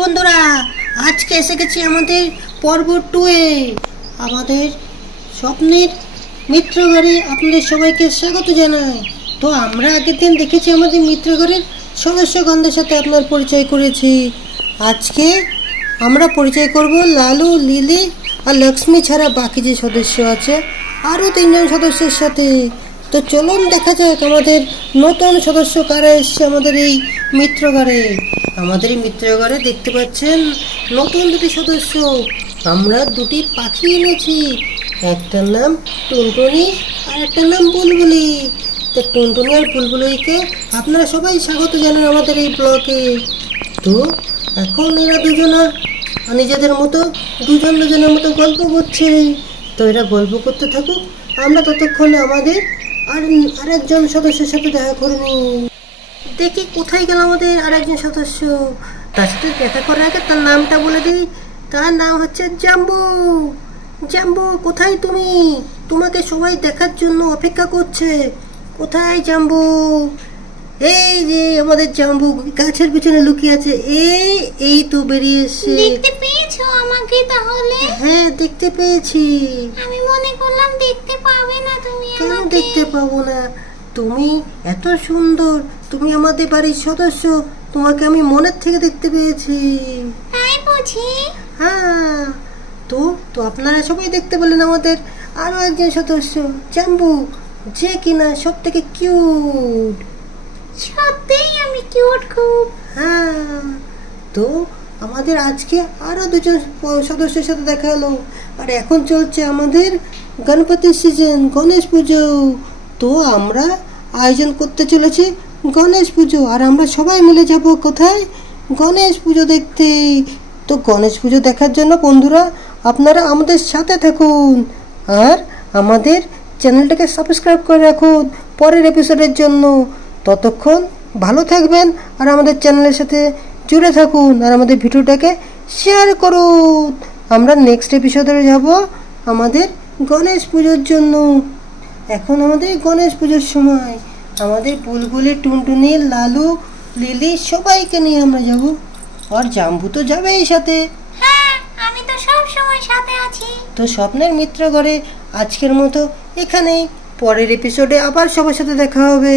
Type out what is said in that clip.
বন্ধুরা, আজকে এসে গেছি আমাদের পর্ব 2 এ। আমাদের স্বপ্নের মিত্রঘরে আপনাদের সবাইকে স্বাগত জানাই। তো আমরা আগের দিন দেখেছি আমাদের মিত্রঘরের সদস্যগণদের সাথে আপনার পরিচয় করেছি। আজকে আমরা পরিচয় করব লালু, লিলি আর লক্ষ্মী ছাড়া বাকি যে সদস্য আছে আরও 3 জন সদস্যের সাথে। তো চলুন দেখা যাক আমাদের নতুন সদস্য কারা এসছে আমাদের এই মিত্রঘরে। আমাদের এই মিত্রঘরে দেখতে পাচ্ছেন নতুন 2টি সদস্য। আমরা 2টি পাখি এনেছি, একটার নাম টুনটুনি আর একটার নাম বুলবুলি। তো টুনটুনি আর বুলবুলিকে আপনারা সবাই স্বাগত জানান আমাদের এই ব্লগে। তো এখন এরা দুজনা নিজেদের মতো দুজনের মতো গল্প করছে। তো এরা গল্প করতে থাকুক, আমরা ততক্ষণে আমাদের আরেকজন সদস্যের সাথে দেখা করে নিই। দেখি কোথায় গেল আমাদের আরেকজন সদস্য। তার সাথে দেখা করার আগে তার নামটা বলে দিই। তার নাম হচ্ছে জাম্বু। জাম্বু, কোথায় তুমি? তোমাকে সবাই দেখার জন্য অপেক্ষা করছে। কোথায় জাম্বু? এই যে আমাদের জাম্বু গাছের পিছনে লুকিয়ে আছে। এই তো বেরিয়ে এসেছে। দেখতে পেয়েছো আমাকে তাহলে? হ্যাঁ, দেখতে পেয়েছি। আমি মনে করলাম দেখতে পাবে না তুমি আমাকে। কেন দেখতে পাবো না? তুমি এত সুন্দর, তুমি আমাদের বাড়ির সদস্য, তোমাকে আমি মনের থেকে দেখতে পেয়েছি। তাই বুঝি? হ্যাঁ। তো তো আপনারা সবাই দেখতে পেলেন আমাদের আরো একজন সদস্য, জাম্বু, যে কিনা সব থেকে কিউট। সত্যিই আমি কিউট খুব। হ্যাঁ। তো আমাদের আজকে আরো 2 জন সদস্যের সাথে দেখা হলো। আর এখন চলছে আমাদের গণপতি সিজন, গণেশ পুজো। তো আমরা আয়োজন করতে চলেছি গণেশ পুজো, আর আমরা সবাই মিলে যাব কোথায়? গণেশ পুজো দেখতে। তো গণেশ পুজো দেখার জন্য বন্ধুরা আপনারা আমাদের সাথে থাকুন, আর আমাদের চ্যানেলটাকে সাবস্ক্রাইব করে রাখুন পরের এপিসোডের জন্য। ততক্ষণ ভালো থাকবেন আর আমাদের চ্যানেলের সাথে জুড়ে থাকুন, আর আমাদের ভিডিওটাকে শেয়ার করুন। আমরা নেক্সট এপিসোডে যাব আমাদের গণেশ পুজোর জন্য। এখন আমাদের গণেশ পুজোর সময়। আমাদের বুলবুলি, টুনটুনি, লালু, লিলি সবাইকে নিয়ে আমরা যাব, আর জাম্বু তো যাবেই সাথে। হ্যাঁ, আমি তো সব সময় সাথে আছি। তো স্বপ্নের মিত্রঘরে আজকের মতো এখানেই। পরের এপিসোডে আবার সবার সাথে দেখা হবে।